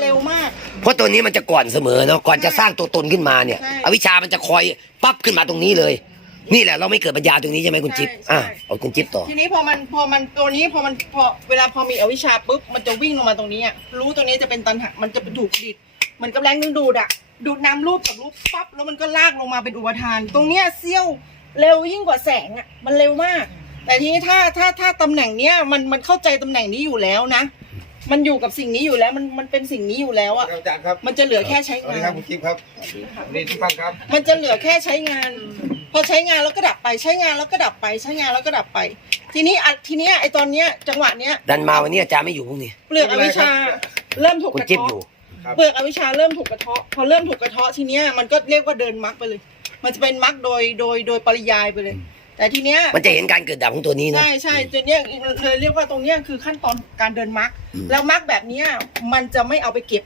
เร็วมาก เพราะตัวนี้มันจะก่อนเสมอเนาะก่อนจะสร้างตัวตนขึ้นมาเนี่ย ใช่ อวิชามันจะคอยปั๊บขึ้นมาตรงนี้เลย นี่แหละเราไม่เกิดปัญญาตรงนี้ใช่ไหมคุณจิ๊บใช่อะใช่เอาคุณจิ๊บต่อ ทีนี้พอมันพอมันตัวนี้พอมันพอเวลาพอมีอวิชชาปุ๊บมันจะวิ่งลงมาตรงนี้อะรู้ตัวนี้จะเป็นตันหะมันจะเป็นถูกดิดเหมันกับแรงดึงดูดอะดูดน้ำรูปกับรูปปั๊บแล้วมันก็ลากลงมาเป็นอุปทาน ตรงเนี้ยเซี่ยวเร็วยิ่งกว่าแสงอะมันเร็วมาก แต่ทีนี้ถ้าถ้าถ้าตำแหน่งเนี้ยมันมันเข้าใจตำแหน่งนี้อยู่แล้วนะ มันอยู่กับสิ่งนี้อยู่แล้ว มันมันเป็นสิ่งนี้อยู่แล้วอะอาจารย์ครับมันจะเหลือแค่ใช้สวัสงาดีครับนคุณจิ๊บครับสวัสดีทุกท่านครับ มันจะเหลือแค่ใช้งาน พอใช้งานแล้วก็ดับไปใช้งานแล้วก็ดับไปใช้งานแล้วก็ดับไป ทีนี้อะทีเนี้ยไอตอนเนี้ยจังหวะเนี้ยดันมาวันนี้อาจารย์ไม่อยู่พรุ่งนี้ เปลือกอวิชชาเริ่มถูกคุกณระจิ๊บเทาะอยู่ครับ เปลือกอวิชชาเริ่มถูกกระเทาะพอเริ่มถูกกระเทาะทีเนี้ยมันก็เรียกว่าเดินมรรคไปเลย มันจะเป็นมรรคโดยโดยโดยปริยายไปเลย แต่ทีเนี้ยมันจะเห็นการเกิดดับของตัวนี้เนาะใช่ใช่ตัวเนี้ยเลยเรียกว่าตรงเนี้ยคือขั้นตอนการเดินมรรคอืม แล้วมรรคแบบเนี้ยมันจะไม่เอาไปเก็บ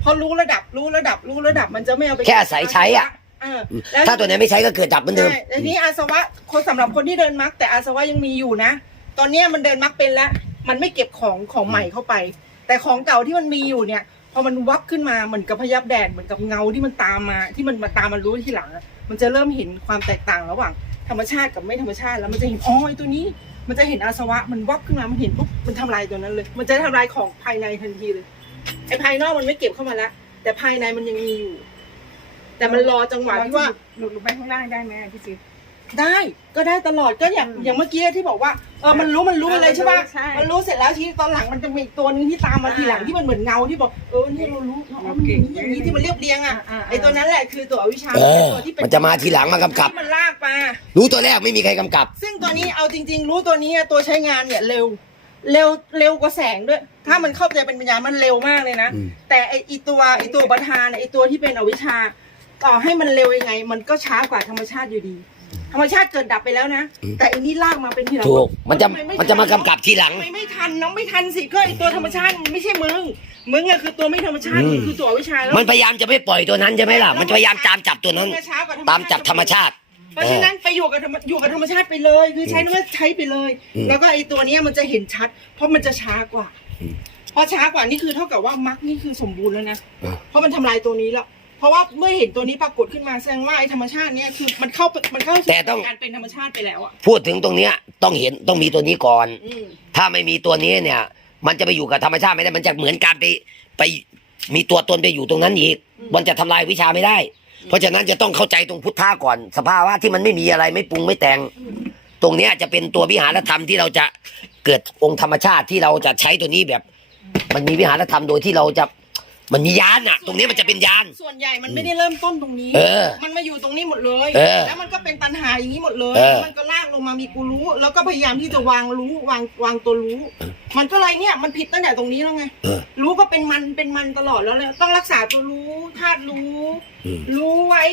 เพราะรู้ระดับรู้ระดับรู้ระดับมันจะไม่เอาไปเก็บแค่อาศัยใช้อะเอออืมแล้วถ้าตัวไหนี้ไม่ใช้ก็เกิดดับเหมือนเดิม ใช่แต่ทีนี้อาสวะคนสำหรับคนที่เดินมรรคแต่อาสวะยังมีอยู่นะ ตอนเนี้ยมันเดินมรรคเป็นแล้ว มันไม่เก็บของของใหม่เข้าไป แต่ของเก่าที่มันมีอยู่เนี่ย พอมันวับขึ้นมาเหมือนกับพยับแดดเหมือนกับเงาที่มันตามมา ที่มันมาตามมันรู้ทีหลังอะมันจะเริ่มเห็นความแตกต่างระหว่าง ธรรมชาติกับไม่ธรรมชาติแล้วมันจะเห็นอ๋อไอ้ตัวนี้ มันจะเห็นอาสวะมันวับขึ้นมามันเห็นปุ๊บมันทำลายตัวนั้นเลย มันจะทำลายของภายในทันทีเลยไอ้ภายนอกมันไม่เก็บเข้ามาแล้วแต่ภายในมันยังมีอยู่ แต่มันรอจังหวะที่ว่า หลุดลงไปข้างล่างได้ไหมพี่จิ๊บ ได้ก็ได้ตลอดก็อย่างอืมอย่างเมื่อกี้ที่บอกว่าเออมันรู้มันรู้เออเลยใช่ป่ะใช่มันรู้เสร็จแล้วทีตอนหลังมันจะมีอีกตัวหนึงที่ตามมาอ่าทีหลังที่มันเหมือนเงาที่บอกเออเนี่ยเรารู้เนอะเรามันเก่อย่างงนี้อย่างนี้ที่มันเรียบเรียงอะอ่าอ่า ไอตัวนั้นแหละคือตัวอวิชชาเออ ตัวที่เป็นมันจะมาทีหลังมากำกับ ที่มัน ลากมารู้ตัวแรกไม่มีใครกำกับ ซึ่งตัวนี้เอาจริง ๆ รู้ตัวนี้อะตัวใช้งานเนี่ยเร็ว เร็วเร็วกว่าแสงด้วย ถ้ามันเข้าใจเป็นปัญญามันเร็วมากเลยนะ อืม แต่ไออีตัวไอตัวประธานไอตัวที่เป็นอวิชชา ต่อให้มันเร็วยังไง มันก็ช้ากว่าธรรมชาติอยู่ดี ธรรมชาติเกิดดับไปแล้วนะ แต่อันนี้ลากมาเป็นทีหลังถูกมันจะทำไมันจะมากำกับทีหลัง ทำไมไม่ทันน้องไม่ทันสิก็ไอตัวธรรมชาติมันไม่ใช่มึง มึงอะคือตัวไม่ธรรมชาติอืม มึงคือตัวอวิชชาแล้ว มันพยายามจะไม่ปล่อยตัวนั้นใช่ไหมล่ะ มันพยายามตามจับตัวนั้นมึงอะช้กว่ตามจับธรรมชาติ เพราะฉะนั้นไปอยู่กับธรรมอยู่กับธรรมชาติไปเลย คือใช้นว่าใช้ไปเลยอืมแล้วก็ไอตัวเนี้ยมันจะเห็นชัด เพราะมันจะช้ากว่าอืมเพราะช้ากว่านี่คือเท่ากับว่ามักนี่คือสมบูรณ์แล้วนะอืมเพราะมันทำลายตัวนี้แล้วเพราะว่าเมื่อเห็นตัวนี้ปรากฏขึ้นมาแสดงว่าไอธรรมชาติเนี่ยคือมันเข้าไปมันเข้าสู่แต่ต้องการเป็นธรรมชาติไปแล้วอะพูดถึงตรงเนี้ยต้องเห็นต้องมีตัวนี้ก่อนอืมถ้าไม่มีตัวนี้เนี่ย มันจะไปอยู่กับธรรมชาติไม่ได้มันจะเหมือนการไปไปมีตัวตนไปอยู่ตรงนั้นอีก มันจะทำลายวิชาไม่ได้ เพราะฉะนั้นจะต้องเข้าใจตรงพุทธะก่อน สภาวะที่มันไม่มีอะไรไม่ปรุงไม่แต่ง ตรงเนี้ยจะเป็นตัววิหารธรรมที่เราจะเกิดองค์ธรรมชาติที่เราจะใช้ตัวนี้แบบ มันมีวิหารธรรมโดยที่เราจะ มันมียานอะตรงนี้มันจะเป็นยาน ส่วนใหญ่มันไม่ได้เริ่มต้นตรงนี้ เออมันมาอยู่ตรงนี้หมดเลย เออแล้วมันก็เป็นตันหาอย่างนี้หมดเลย เออมันก็ลากลงมามีกูรู้ แล้วก็พยายามที่จะวางรู้วางวางตัวรู้ มันก็เลยเนี่ยมันผิดตั้งแต่ตรงนี้แล้วไง เออรู้ก็เป็นมันเป็นมันตลอดแล้วเลยต้องรักษาตัวรู้ธาตุรู้ อืมรู้ไว้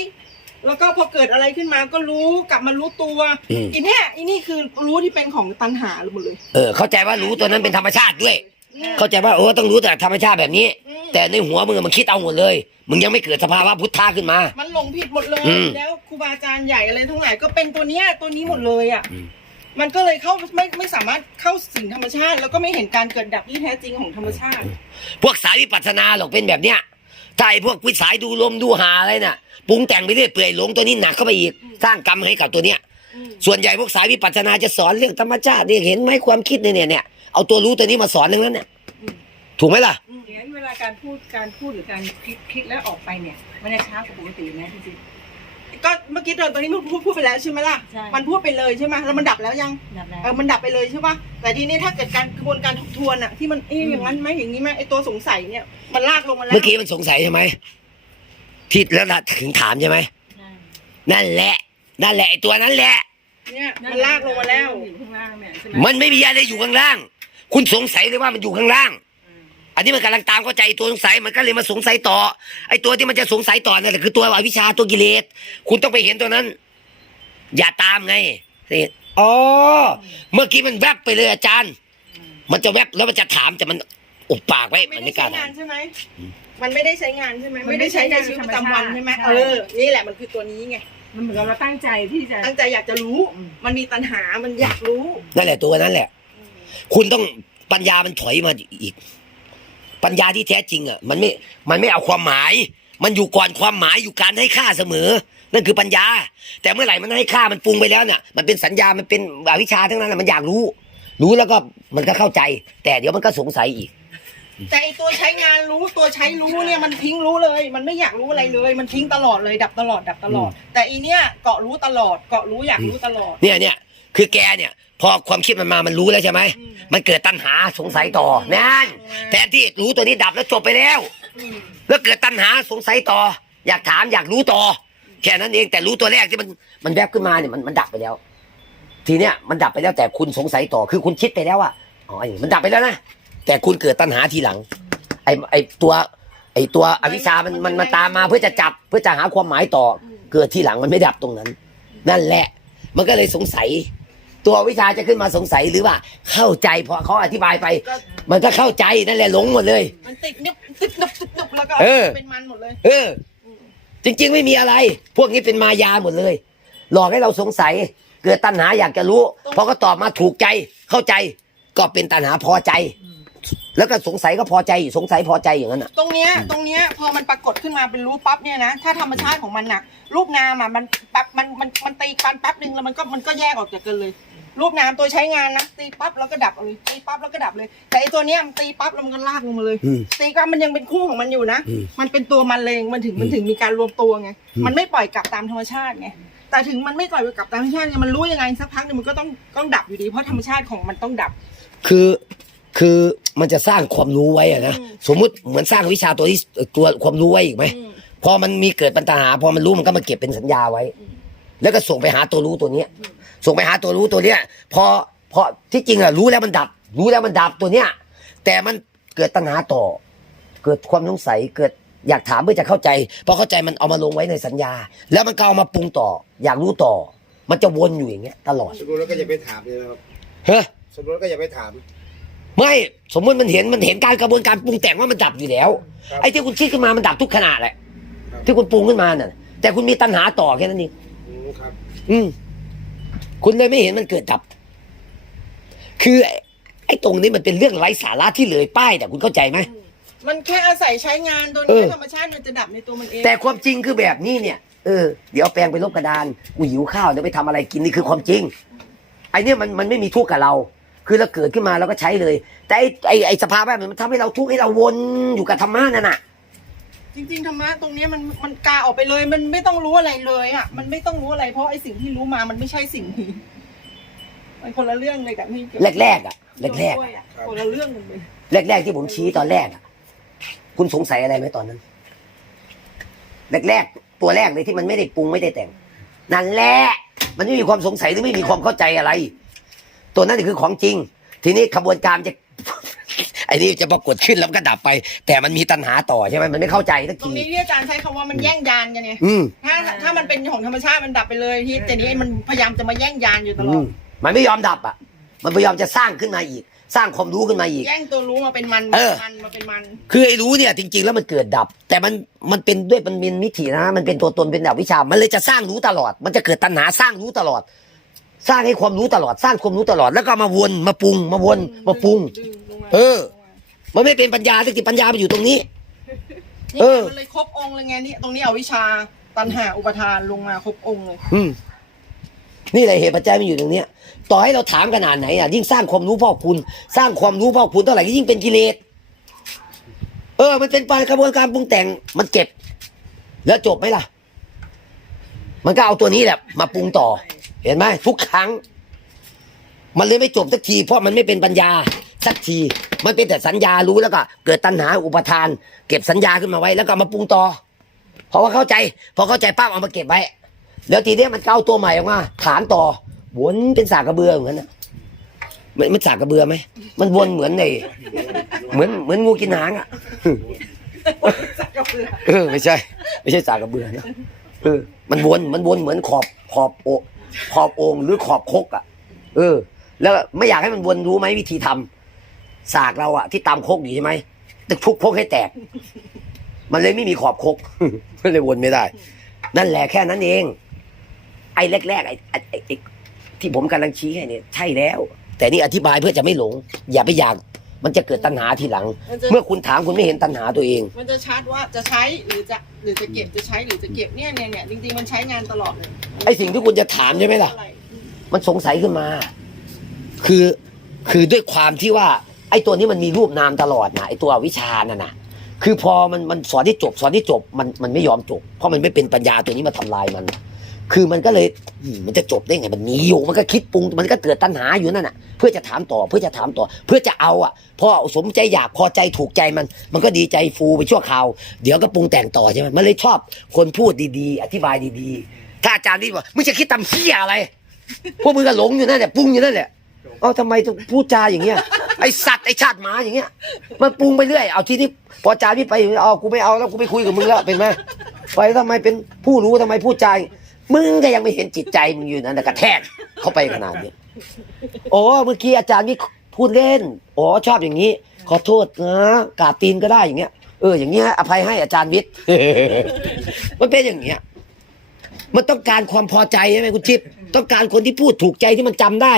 แล้วก็พอเกิดอะไรขึ้นมาก็รู้กลับมารู้ตัวอืม อีเนี่ยอีนี่คือรู้ที่เป็นของตันหาหมดเลย เออ เข้าใจว่ารู้ตัวนั้นเป็นธรรมชาติด้วยเนี่ยเข้าใจว่าโอ้ต้องรู้แต่ธรรมชาติแบบนี้ อืม แต่ในหัวมึงอะมันคิดเอาหมดเลย มึงยังไม่เกิดสภาวะพุทธะขึ้นมา มันหลงผิดหมดเลย อืม แล้วครูบาอาจารย์ใหญ่อะไรทั้งหลายก็เป็นตัวเนี้ยตัวนี้หมดเลยอะอืมมันก็เลยเข้าไม่ไม่สามารถเข้าสิ่งธรรมชาติ แล้วก็ไม่เห็นการเกิดดับที่แท้จริงของธรรมชาติ พวกสายวิปัสสนาหรอกเป็นแบบเนี้ยถ้าไอ้พวกวิสายดูลมดูหาอะไรน่ะปรุงแต่งไปเรื่อยเปื่อยหลงตัวนี้หนักเข้าไปอีก สร้างกรรมให้กับตัวเนี้ย อืม ส่วนใหญ่พวกสายวิปัสสนาจะสอนเรื่องธรรมชาติเนี่ยเห็นไหมความคิดเนี่ยเนี่ยเนี่ยเอาตัวรู้ตัวนี้มาสอนทั้งนั้นเนี่ยอืมถูกไหมล่ะอย่า งนั้นเวลาการพูดการพูดหรือการคิดคิดแล้วออกไปเนี่ย มันจะช้ากว่าปกติไหมพี่จิ๊บ ก็เมื่อกี้ตอนนี้มันพูดพูดไปแล้วใช่ไหมล่ะ ใช่ มันพูดไปเลยใช่ไหมแล้วมันดับแล้วยัง ดับแล้ว เออมันดับไปเลยใช่ป่ะแต่ทีนี้ถ้าเกิดการกระบวนการทบทวนอะที่มันเอ๊ะอย่างนั้นไหมอย่างนี้ไหมไอตัวสงสัยเนี่ยมันลากลงมาแล้วเมื่อกี้มันสงสัยใช่ไหมที่แล้วถึงถามใช่ไหมใช่นั่นแหละ นั่นแหละไอ้ตัวนั้นแหละ เนี่ยมันลากลงมาแล้ว อยู่ข้างล่างเนี่ยใช่ไหมมันไม่มีอะไรอยู่ข้างล่าง คุณสงสัยเลยว่ามันอยู่ข้างล่าง อืมอันนี้มันกำลังตามเข้าใจตัวสงสัยมันก็เลยมาสงสัยต่อ ไอ้ตัวที่มันจะสงสัยต่อนั่นแหละคือตัวอวิชชาตัวกิเลสคุณต้องไปเห็นตัวนั้น อย่าตามไงนี่อ๋อเมื่อกี้มันแวบไปเลยอาจารย์อืมมันจะแวบแล้วมันจะถามแต่มันอุบปากไว้ไม่มันได้ไม่กล้าใช้งาถาม นใช่ไหมอืมมันไม่ได้ใช้งานใช่ไหมมันไม่ไม่ได้ได้ใช้ใช้ในงานชีวิตประจำวันใช่ไหมใช่ เออ นี่แหละมันคือตัวนี้ไง มันเหมือนกับเราตั้งใจที่จะ ตั้งใจอยากจะรู้ อืม มันมีตัณหา มันอยากรู้ นั่นแหละตัวนั้นแหละ คุณต้องปัญญามันถอยมาอีก ปัญญาที่แท้จริงอะมันไม่มันไม่เอาความหมาย มันอยู่ก่อนความหมายอยู่การให้ค่าเสมอ นั่นคือปัญญา แต่เมื่อไหร่มันให้ค่ามันปรุงไปแล้วเนี่ยมันเป็นสัญญามันเป็นอวิชชาทั้งนั้นน่ะมันอยากรู้ รู้แล้วก็มันก็เข้าใจ แต่เดี๋ยวมันก็สงสัยอีก แต่ไอตัวใช้งานรู้ตัวใช้รู้เนี่ยมันทิ้งรู้เลย มันไม่อยากรู้อะไรเลย มันทิ้งตลอดเลยดับตลอดดับตลอด แต่อีเนี้ยเกาะรู้ตลอดเกาะรู้อยากรู้ตลอดเนี่ยเนี่ยคือแกเนี่ย พอความคิดมันมามันรู้แล้วใช่ไหมมันเกิดตัณหาสงสัยต่อนั่นแทนที่รู้ตัวนี้ดับแล้วจบไปแล้ว แล้วเกิดตัณหาสงสัยต่อ อยากถามอยากรู้ต่อแค่นั้นเองแต่รู้ตัวแรกที่มันมันแวบขึ้นมาเนี่ยมันมันดับไปแล้ว ทีเนี้ยมันดับไปแล้วแต่คุณสงสัยต่อคือคุณคิดไปแล้วว่าอ๋อไอ้มันดับไปแล้วนะแต่คุณเกิดตัณหาทีหลัง ไอ้ไอ้ตัวไอ้ตัวอวิชชามันมันมาตามมาเพื่อจะจับเพื่อจะหาความหมายต่อ เกิดทีหลังมันไม่ดับตรงนั้น นั่นแหละ มันก็เลยสงสัย ตัววิชาจะขึ้นมาสงสัยหรือว่าเข้าใจพอเขาอธิบายไปก็มันก็เข้าใจนั่นแหละหลงหมดเลย มันติดนึบติดนึบติดนึบแล้วก็เออ เป็นมันหมดเลย เออ จริง ๆ ไม่มีอะไร พวกนี้เป็นมายาหมดเลย หลอกให้เราสงสัย เกิดตัณหาอยากจะรู้พอก็ตอบมาถูกใจ เข้าใจ ก็เป็นตัณหาพอใจ แล้วก็สงสัยก็พอใจสงสัยพอใจอย่างนั้นอะ ตรงเนี้ยตรงเนี้ยพอมันปรากฏขึ้นมาเป็นรู้ปั๊บเนี่ยนะถ้าธรรมชาติของมันน่ะรูปนามอะมันปั๊บมันมันมันตีกันแป๊บหนึ่งแล้วมันก็มันก็แยกออกจากกันเลย รูปนามตัวใช้งานนะตีปั๊บแล้วก็ดับเลยตีปั๊บแล้วก็ดับเลย แต่ไอตัวเนี้ยมันตีปั๊บแล้วมันก็ลากลงมาเลย อืมตีปั๊บมันยังเป็นคู่ของมันอยู่นะ อืมมันเป็นตัวมันเลงมันถึงมันถึงมีการรวมตัวไงอืม มันไม่ปล่อยกลับตามธรรมชาติไงแต่ถึงมันไม่ปล่อยกลับตามธรรมชาติไงมันรู้ยังไงสักพักหนึงมันก็ต้องต้องดับอยู่ดีเพราะธรรมชาติของมันต้องดับ คือคือมันจะสร้างความรู้ไว้อะนะอืม สมมุติเหมือนสร้างวิชาตัวที่ตัวความรู้ไว้อีกไหม อืม พอมันมีเกิดปัญหา พอมันรู้มันก็มาเก็บเป็นสัญญาไว้ อืม แล้วก็ส่งไปหาตัวรู้ตัวเนี้ย อืม ส่งไปหาตัวรู้ตัวเนี้ย พอพอที่จริงอะรู้แล้วมันดับ รู้แล้วมันดับตัวเนี้ย แต่มันเกิดตัณหาต่อ เกิดความสงสัยเกิดอยากถามเพื่อจะเข้าใจพอเข้าใจมันเอามาลงไว้ในสัญญา แล้วมันก็เอามาปรุงต่อ อยากรู้ต่อ มันจะวนอยู่อย่างเงี้ย ตลอดสมมติแล้วก็อย่าไปถามเลยนะครับเฮ้ยสมมติแล้วก็อย่าไปถาม ไม่สมมติมันเห็นมันเห็นการกระบวนการปรุงแต่งว่ามันดับอยู่แล้วครับไอ้ที่คุณคิดขึ้นมามันดับทุกขณะแหละครับที่คุณปรุงขึ้นมาน่ะ แต่คุณมีตัณหาต่อแค่นั้นเองอืมครับ อืม คุณเลยไม่เห็นมันเกิดดับ คือไอ้ไอ้ตรงนี้มันเป็นเรื่องไร้สาระที่เลยป้ายแต่คุณเข้าใจไหมมันแค่อาศัยใช้งานตัวเอนี้อธรรมชาติมันจะดับในตัวมันเอง แต่ความจริงคือแบบนี้เนี่ยเออเดี๋ยวเอาแปรงไปลบกระดานกูหิวข้าวเดี๋ยวไปทำอะไรกินนี่คือความจริงไอ้เนี่ยมันมันไม่มีทุกข์กับเรา คือเราเกิดขึ้นมาเราก็ใช้เลย แต่ไอ้ไอ้ไอ้สภาวะแบบนี้มันทำให้เราทุกข์ให้เราวนอยู่กับธรรมะนั่นน่ะ จริงๆธรรมะตรงเนี้ยมันมันกาออกไปเลย มันไม่ต้องรู้อะไรเลยอะมันไม่ต้องรู้อะไรเพราะไอ้สิ่งที่รู้มามันไม่ใช่สิ่งนี้มันคนละเรื่องเลยกับที่แรกๆอะแรกๆด้วยอะคนละเรื่องกันเลยแรกๆที่ผมชี้ตอนแรกอะคุณสงสัยอะไรไหมตอนนั้น แรกๆตัวแรกเลยที่มันไม่ได้ปรุงไม่ได้แต่ง นั่นแหละมันไม่มีความสงสัยหรือไม่มีความเข้าใจอะไร ตัวนั้นคือของจริง ทีนี้ขบวนการจะ ไอ้นี่จะปรากฏขึ้นแล้วมันก็ดับไป แต่มันมีตัณหาต่อใช่ไหมมันไม่เข้าใจสักตรงทีนี้ที่อาจารย์ใช้คำว่ามันแย่งยานกันไงอืมถ้าถ้ามันเป็นของธรรมชาติมันดับไปเลยที่แต่นี้มันพยายามจะมาแย่งยานอยู่ตลอือดมมันไม่ยอมดับอะ มันพยายามจะสร้างขึ้นมาอีก สร้างความรู้ขึ้นมาอีก แย่งตัวรู้มาเป็นมันเออ มันมาเป็นมันคือไอ้รู้เนี่ยจริงๆแล้วมันเกิดดับ แต่มันมันเป็นด้วยมันเป็นมิตินะมันเป็นตัวตนเป็นแบบวิชา มันเลยจะสร้างรู้ตลอด มันจะเกิดตัณหาสร้างรู้ตลอด สร้างให้ความรู้ตลอดสร้างความรู้ตลอดแล้วก็มาวนมาปรุง มาวนมาปรุงดึงลงมาเออ มันไม่เป็นปัญญาที่ปัญญามันอยู่ตรงนี้นี่เอไงอมันเลยครบองค์เลยไงนี่ตรงนี้เอาวิชาตันหาอุปทานลงมาครบองค์เลยอืมนี่แหละเหตุปัจจัยมันอยู่ตรงเนี้ย ต่อให้เราถามขนาดไหนอะยิ่งสร้างความรู้พอกคุณ สร้างความรู้พอกคุณเท่าไหร่ก็ยิ่งเป็นกิเลสเออ มันเป็นไปกระบวนการปรุงแต่งมันเก็บ แล้วจบไหมล่ะ มันก็เอาตัวนี้แหละ มาปรุงต่อ เห็นไหมทุกครั้ง มันเลยไม่จบสักที เพราะมันไม่เป็นปัญญาสักที มันเป็นแต่สัญญารู้แล้วก็ เกิดตัณหาอุปทาน เก็บสัญญาขึ้นมาไว้ แล้วก็มาปรุงต่อเพราะว่าเข้าใจ พอเข้าใจป้าเอามาเก็บไว้ แล้วทีเนี้ยมันก็เอาตัวใหม่ออกมาฐานต่อวนเป็นสากกระเบือเหมือนกันนะมันมันสากกระเบือไหมมันวนเหมือนในเหมือนเหมือนงูกินหางอะเออไม่ใช่ ไม่ใช่สากกระเบือนะเออมันวนมันวนเหมือนขอบขอบโอ ขอบโอ่งหรือขอบคกอะ เออ แล้วไม่อยากให้มันวนรู้ไหมวิธีทำสากเราอะที่ตำคกอยู่ใช่ไหมตึกทุกพกให้แตก มันเลยไม่มีขอบคกมันเลยวนไม่ได้ นั่นแหละแค่นั้นเอง ไอ้แรกๆไอ้ไอ้ไอ้ไอ้ที่ผมกำลังชี้ให้เนี่ยใช่แล้ว แต่นี่อธิบายเพื่อจะไม่หลง อย่าไปอยาก มันจะเกิดตัณหาทีหลัง มันจะ เมื่อคุณถามคุณไม่เห็นตัณหาตัวเอง มันจะชัดว่าจะใช้หรือจะหรือจะเก็บจะใช้หรือจะเก็บเนี่ยเนี่ยเนี่ยจริงๆมันใช้งานตลอดเลยไอ้สิ่งที่คุณจะถามใช่ไหมล่ะอะไรอืมมันสงสัยขึ้นมา คือ คือด้วยความที่ว่า ไอ้ตัวนี้มันมีรูปนามตลอดนะไอ้ตัววิชานั่นนะคือพอมันมันสอนที่จบสอนที่จบมันมันไม่ยอมจบ เพราะมันไม่เป็นปัญญาตัวนี้มาทำลายมัน คือมันก็เลยมันจะจบได้ไงมันมีอยู่มันก็คิดปรุงมันก็เกิดตัณหาอยู่นั่นน่ะ เพื่อจะถามต่อเพื่อจะถามต่อ เพื่อจะเอาอะพอสมใจอยากพอใจถูกใจมัน มันก็ดีใจฟูไปชั่วคราว เดี๋ยวก็ปรุงแต่งต่อใช่ไหมมันเลยชอบคนพูดดีๆ อธิบายดีๆ ถ้าอาจารย์นี่บอกมึงจะคิดตำเหี้ยอะไร พวกมึงก็หลงอยู่นั่นแหละปรุงอยู่นั่นแหละเอ้าทำไมต้องพูดจาอย่างเงี้ยไอสัตว์ไอชาติหมาอย่างเงี้ยมันปรุงไปเรื่อยเอาทีนี่พออาจารย์พี่ไปเอากูไม่เอาแล้วกูไม่คุยกับมึงแล้วเป็นไหมไปทำไมเป็นผู้รู้ทำไมพูดจา มึงก็ยังไม่เห็นจิตใจมึงอยู่นั่นนะกระแทกเข้าไปขนาดนี้โอ้เมื่อกี้อาจารย์พี่พูดเล่นอ๋อชอบอย่างนี้ ขอโทษนะกราบตีนก็ได้อย่างเงี้ยเอออย่างเงี้ยอภัยให้อาจารย์วิทย์ มันเป็นอย่างเงี้ยมันต้องการความพอใจใช่ไหมคุณชิปต้องการคนที่พูดถูกใจที่มันจำได้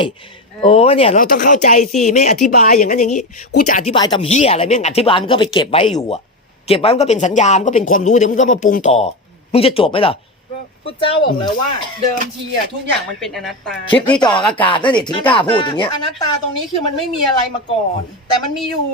โอ้เนี่ย เราต้องเข้าใจสิไม่อธิบายอย่างนั้นอย่างนี้กูจะอธิบายทำเฮียอะไรแม่งอธิบายมันก็ไปเก็บไว้อยู่อะเก็บไว้มันก็เป็นสัญญามันก็เป็นความรู้เดี๋ยวมึงก็มาปรุงต่อ มึงจะจบไหมล่ะ ก็พุทธเจ้าบอกแล้วว่า เดิมทีอะทุกอย่างมันเป็นอนัตตาคลิปนี้จะออกอากาศนั่นนี่ถึงกล้าพูดอย่างเงี้ย อนัตตาตรงนี้คือมันไม่มีอะไรมาก่อน แต่มันมีอยู่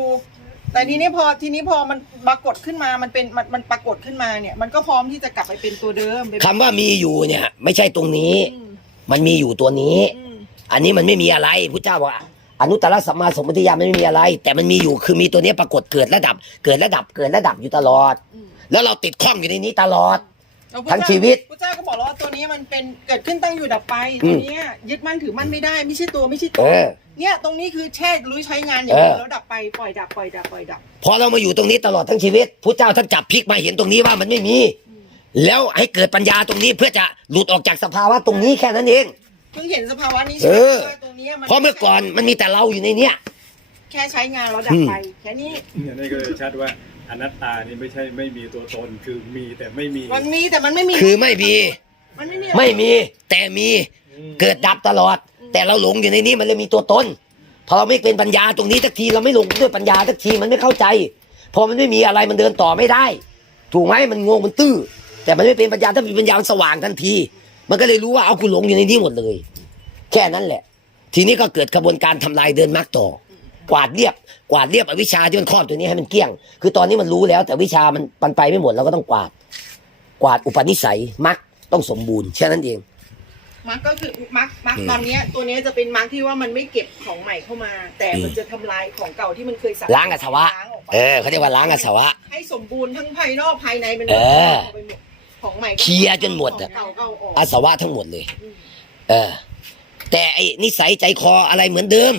แต่ทีนี้พอทีนี้พอมันปรากฏขึ้นมามันเป็นมันมันปรากฏขึ้นมาเนี่ย มันก็พร้อมที่จะกลับไปเป็นตัวเดิมเป็นคำว่ามีอยู่เนี่ย ไม่ใช่ตรงนี้ อืมมันมีอยู่ตัวนี้ อืมอันนี้มันไม่มีอะไรพุทธเจ้าบอกว่าอนุตตรสัมมาสมมติญาณมันไม่มีอะไร แต่มันมีอยู่คือมีตัวนี้ปรากฏเกิดระดับ เกิดระดับเกิดระดับอยู่ตลอด อืมแล้วเราติดข้องอยู่ในนี้ตลอดแล้ว ทั้งชีวิตพุทธเจ้าก็บอกแล้วว่าตัวนี้มันเป็นเกิดขึ้นตั้งอยู่ดับไปอืตัวมเนี้ยยึดมั่นถือมั่นไม่ได้ไม่ใช่ตัวไม่ใช่ตัเอวอเนี่ยตรงนี้คือแช่รู้ใช้งานอย่างเดียวเออแล้วดับไปปล่อยดับปล่อยดับปล่อยดับ พอเรามาอยู่ตรงนี้ตลอดทั้งชีวิตพระเจ้าท่านจับพลิกมาเห็นตรงนี้ว่ามันไม่มี แล้วให้เกิดปัญญาตรงนี้เพื่อจะหลุดออกจากสภาวะตรงนี้แค่นั้นเอง เพิ่งเห็นสภาวะนี้เอใช่อว่าตรงนี้ยมันเพราะเมื่อก่อนมันมีแต่เราอยู่ในเนี้ย แค่ใช้งานแล้วดับไปแค่นี้อันนี้ก็เลยชัดว่า อนัตตานี่ไม่ใช่ไม่มีตัวตนคือมีแต่ไม่มีมันมีแต่มันไม่มีคือไม่มี มันไม่มีไม่มีแต่มีอืมเกิดดับตลอด แต่เราหลงอยู่ในนี้มันเลยมีตัวตนพอเราไม่เป็นปัญญาตรงนี้สักทีเราไม่หลงด้วยปัญญาสักทีมันไม่เข้าใจ พอมันไม่มีอะไรมันเดินต่อไม่ได้ ถูกไหมมันงงมันตื้อ แต่มันไม่เป็นปัญญาถ้าเป็นปัญญามันสว่างทันที มันก็เลยรู้ว่าเอาคุณหลงอยู่ในนี้หมดเลย แค่นั้นแหละ ทีนี้ก็เกิดกระบวนการทำลายเดินมรรคต่อ กวาดเรียบ กวาดเรียบอวิชชาที่มันครอบตัวนี้ให้มันเกลี้ยง คือตอนนี้มันรู้แล้ว แต่วิชามันปันไปไม่หมดเราก็ต้องกวาด กวาดอุปนิสัยมรรคต้องสมบูรณ์แค่นั้นเองมาร์กก็คือมาร์กมาร์กอืมตอนเนี้ยตัวเนี้ยจะเป็นมาร์กที่ว่ามันไม่เก็บของใหม่เข้ามา แต่มันอืมจะทำลายของเก่าที่มันเคยสะล้างอาสวะ ล้างออกไปเออเขาเรียกว่าล้างอาสวะ ให้สมบูรณ์ทั้งภายนอกภายในมันเออาไปหมดของใหม่เคลียร์จนหมดขออะงเก่าก็เอาออกอาสวะทั้งหมดเลย อืมเออ แต่ไอ้นิสัยใจคออะไรเหมือนเดิม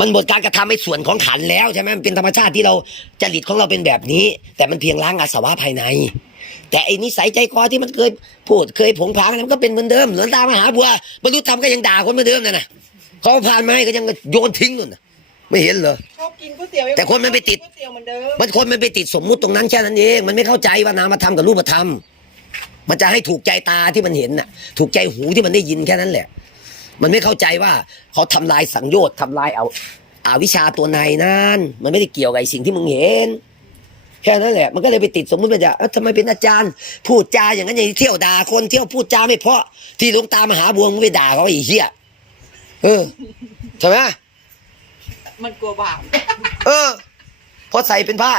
มันหมดการกระทำในส่วนของขันแล้วใช่ไหมมันเป็นธรรมชาติที่เราจริตของเราเป็นแบบนี้ แต่มันเพียงล้างอาสวะภายใน แต่ไอ้นิสัยใจคอที่มันเคยพูดเคยผงผางอะไรมันก็เป็นเหมือนเดิมเหมือนตามหาบัวบรรลุธรรมก็ยังด่าคนเหมือนเดิมนั่นน่ะเขาผ่านมาให้ก็ยังโยนทิ้งนู่นน่ะไม่เห็นเหรอชอบกินก๋วยเตี๋ยวแต่คนมันไปติดก๋วยเตี๋ยวเหมือนเดิมมันคนมันไปติดสมมุติตรงนั้นแค่นั้นเองมันไม่เข้าใจว่านามธรรมกับรูปธรรมมันจะให้ถูกใจตาที่มันเห็นน่ะ ถูกใจหูที่มันได้ยินแค่นั้นแหละ มันไม่เข้าใจว่าเขาทำลายสังโยชน์ทำลายเอาอาวิชชาตัวในนั่นมันไม่ได้เกี่ยวกับไอ้สิ่งที่มึงเห็น แค่นั้นแหละ มันก็เลยไปติดสมมุติว่าจะเอ้าทำไมเป็นอาจารย์ พูดจาอย่างนั้นอย่างนี้เที่ยวด่าคนเที่ยวพูดจาไม่เพราะที่หลวงตามหาบวงมึงไปด่าเขาไอ้เหี้ยเออใช่ไหมมันกลัวบาปเออพอใส่เป็นผ้า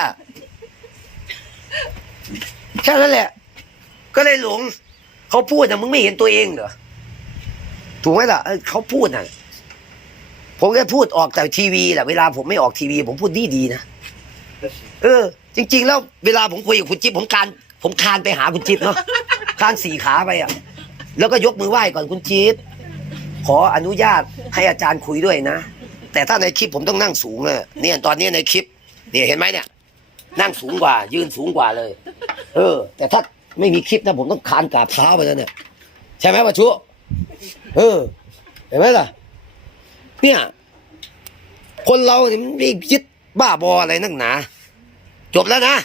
แค่นั้นแหละ ก็เลยหลงเขาพูดนะมึงไม่เห็นตัวเองเหรอ ถูกไหมล่ะเออเขาพูดน่ะ ผมก็พูดออกจากทีวีแหละเวลาผมไม่ออกทีวี ผมพูดดีดีๆนะเออ จริง ๆ แล้วเวลาผมคุยกับคุณจิ๊บผมคานผมคานไปหาคุณจิ๊บเนาะคานสี่ขาไปอะ แล้วก็ยกมือไหว้ก่อนคุณจิ๊บขออนุญาตให้อาจารย์คุยด้วยนะแต่ถ้าในคลิปผมต้องนั่งสูงเลยเนี่ยตอนนี้ในคลิป เนี่ยเห็นไหมเนี่ย นั่งสูงกว่า ยืนสูงกว่าเลย เออ แต่ถ้าไม่มีคลิปนะผมต้องคานกราบเท้าไปแล้วเนี่ย ใช่ไหมวะชุ เออ เห็นไหมล่ะ เนี่ย คนเราเนี่ยมันไม่ยึดบ้าบออะไรนักหนา จบแล้วนะ